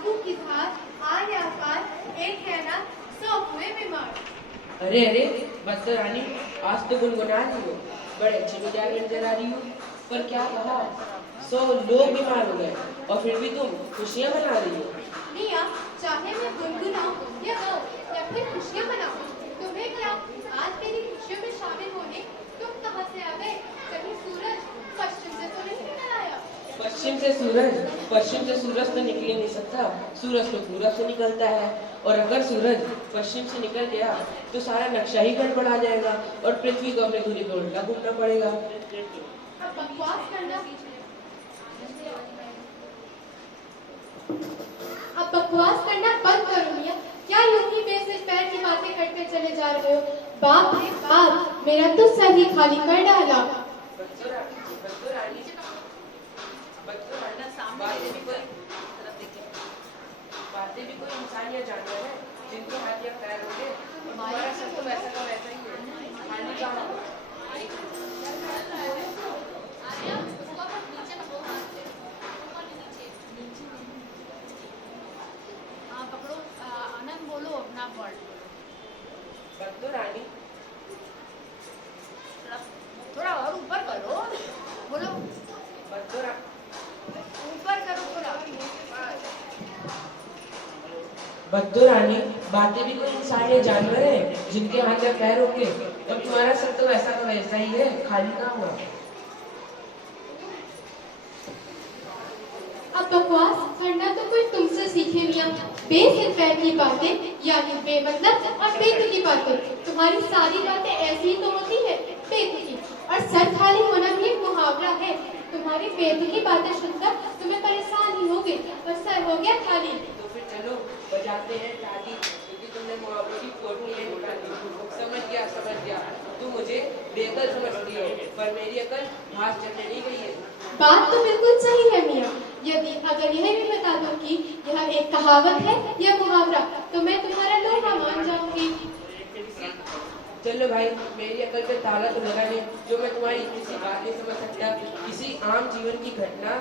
आंसू की धार आए या पार, एक है ना 100 हुए बीमार। अरे अरे बस तो रानी, आज तो गुनगुना रही हो, बड़े अच्छे मिजाज में नजर आ रही हो। पर क्या कहा, 100 लोग बीमार हो गए और फिर भी तुम खुशियां मना रही हो। मियाँ, चाहे मैं गुनगुनाऊं या गाऊं या फिर खुशियां मनाऊं, तुम्हें क्या आज मेरी खुशियों में शामिल होने तुम कहाँ से आ गए? कहीं सूरज पश्चिम से तो नहीं निकल आया? पश्चिम से सूरज तो निकल ही नहीं सकता। सूरज तो पूरब से निकलता है, और अगर सूरज पश्चिम से निकल गया तो सारा नक्शा ही गड़बड़ा जाएगा और पृथ्वी को अपने धुरी पर उल्टा घूमना पड़ेगा। अब बकवास करना बंद करो मियाँ। क्या यूं ही बेसिर पैर की बातें करते चले जा रहे हो? बाप रे बाप, मेरा तो सर ही खाली कर डाला। बातें भी कोई इंसान या जानवर है जिनके हाथ या पैर होंगे, और हमारा सब तो वैसा का वैसा ही है, खाली कहाँ हो? पकड़ो आनंद, बोलो अपना वर्ड। बंदो रानी, थोड़ा और ऊपर करो, बोलो बंदो रानी, ऊपर करो थोड़ा। बद्दो रानी, बातें भी कोई इंसान या जानवर है जिनके हाथ या पैर होंगे, और तुम्हारा सब तो वैसा का वैसा ही है, खाली कहाँ हुआ? अब बकवास करना तो कोई तुमसे सीखे मियाँ। बेसिर पैर की बातें यानी बेमतलब और बेतुकी बातें। तुम्हारी सारी बातें ऐसी ही तो होती है, बेतुकी। और सर खाली होना भी एक मुहावरा है। तुम्हारी बेतुकी बातें सुनकर तुम्हें परेशान ही होगे और सर हो गया खाली। तो फिर चलो बजाते हैं ताली, क्योंकि तुमने मुहावरों की पोटली है निकाली। समझ गया, तुम मुझे बेअकल समझती हो, पर मेरी अकल घास चढ़ने नहीं गई है। बात तो बिल्कुल सही है मियाँ। यदि अगर यह भी बता दो कि यह एक कहावत है या मुहावरा, तो मैं तुम्हारा लोहा मान जाऊंगी। चलो भाई, मेरी अकल पे ताला तो लगा नहीं, जो मैं तुम्हारी किसी बात नहीं समझ सकता। किसी आम जीवन की घटना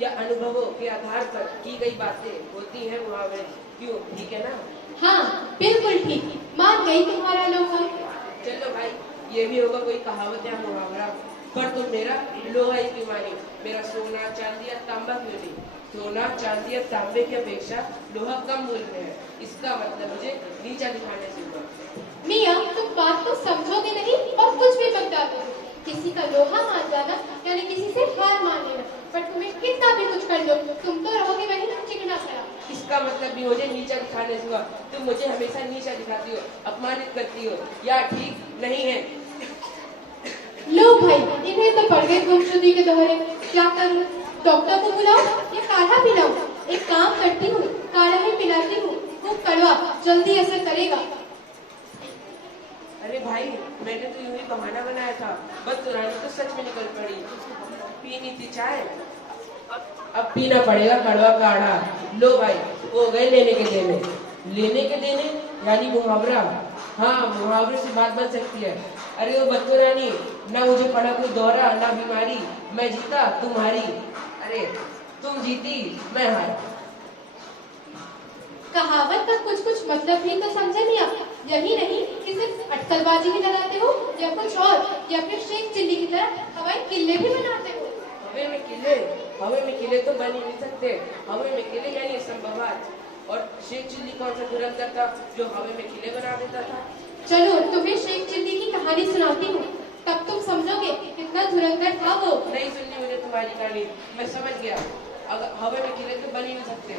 या अनुभवों के आधार पर की गई बातें होती हैं मुहावरे। क्यों, ठीक है ना? हाँ बिल्कुल ठीक, मान गई तुम्हारा लोहा। चलो भाई, ये भी होगा कोई कहावत या मुहावरा, पर तुम मेरा लोहा ही क्यों मानी? मेरा सोना चांदी या तांबा क्यों नहीं? सोना चांदी या तांबे की अपेक्षा लोहा कम मूल्य में है, इसका मतलब मुझे नीचा दिखाने से हुआ। मियाँ, तुम बात को समझोगे नहीं और कुछ भी बता दो। किसी का लोहा मान जाना यानी किसी से हार मान लेना, पर तुम्हें कितना भी कुछ कर लो, तुम तो रहोगे वही चिकना खड़ा। इसका मतलब भी मुझे नीचा दिखाने से हुआ। तुम मुझे हमेशा नीचा दिखाती हो, अपमानित करती हो, या ठीक नहीं है? लो भाई, इन्हें तो पड़ गए गुमशुदगी के दौरे। क्या करूं? डॉक्टर को बुलाऊं या काढ़ा पिलाऊं? एक काम करती हूँ, काढ़ा ही पिलाती हूँ, खूब कड़वा, जल्दी असर करेगा। अरे भाई, मैंने तो यूं ही बहाना बनाया था, बस तुरंत तो सच में निकल पड़ी। पीनी थी चाय, अब पीना पड़ेगा कड़वा काढ़ा। लो भाई, हो गए लेने के देने यानी मुहावरा। हाँ, मुहावरे से बात बन सकती है। अरे वो बच्चों रानी, ना मुझे पड़ा कोई दौरा ना बीमारी, मैं जीता तुम हारी। अरे तुम जीती मैं हारा। कहावत का कुछ मतलब भी तो समझे नहीं आप। यही नहीं कि सिर्फ अटकलबाजी ही लगाते हो या कुछ और, या फिर शेख चिल्ली की तरह हवाई किले भी बनाते हो। हवे में किले तो बन ही नहीं सकते। हवे में किले यानी असंभव बात। और शेख चिल्ली कौन सा धुरंधर था जो हवे में किले बना देता था? चलो तुम्हें शेख चिल्ली की कहानी सुनाती हूँ, तब तुम समझोगे कितना धुरंधर था वो। नहीं सुननी मुझे तुम्हारी कहानी, मैं समझ गया। अगर हवे में किले तो बन ही नहीं सकते,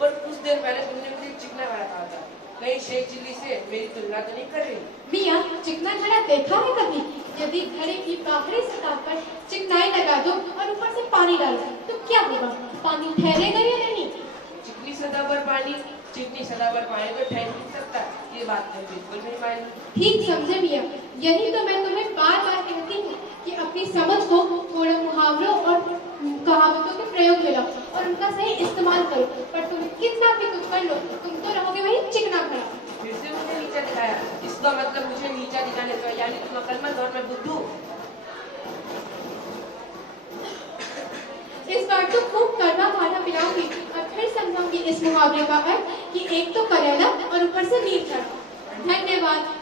पर कुछ देर पहले तुमने मुझे चिकना घड़ा कहा था। कहीं शेख चिल्ली से मेरी तुलना तो नहीं कर रही? मियाँ, चिकना घड़ा देखा है कभी? यदि घड़े की बाहरी सतह पर चिकनाई लगा दो और ऊपर से पानी डालो तो क्या होगा? पानी ठहरेगा या नहीं? चिकनी सतह पर पानी तो ठहर नहीं सकता। ये बात मुझे बिल्कुल नहीं मालूम। ठीक समझे मियाँ, यही तो मैं तुम्हें बार बार कहती हूँ कि अपनी समझ को थोड़ा मुहावरों और कहावतों के प्रयोग में लाओ और उनका सही इस्तेमाल करो। पर तुम कितना भी कुछ कर लो, तुम तो रहोगे वही चिकना खड़ा। फिर से मुझे नीचा दिखाया, इसका मतलब मुझे नीचा दिखाने का, यानी तुम अकलमंद और मैं बुद्धू। इस बार तो खूब करवा खाना पिलाऊंगी और फिर समझाऊंगी इस मुहावरे का अर्थ कि एक तो करेला और ऊपर से नील चढ़ा। धन्यवाद।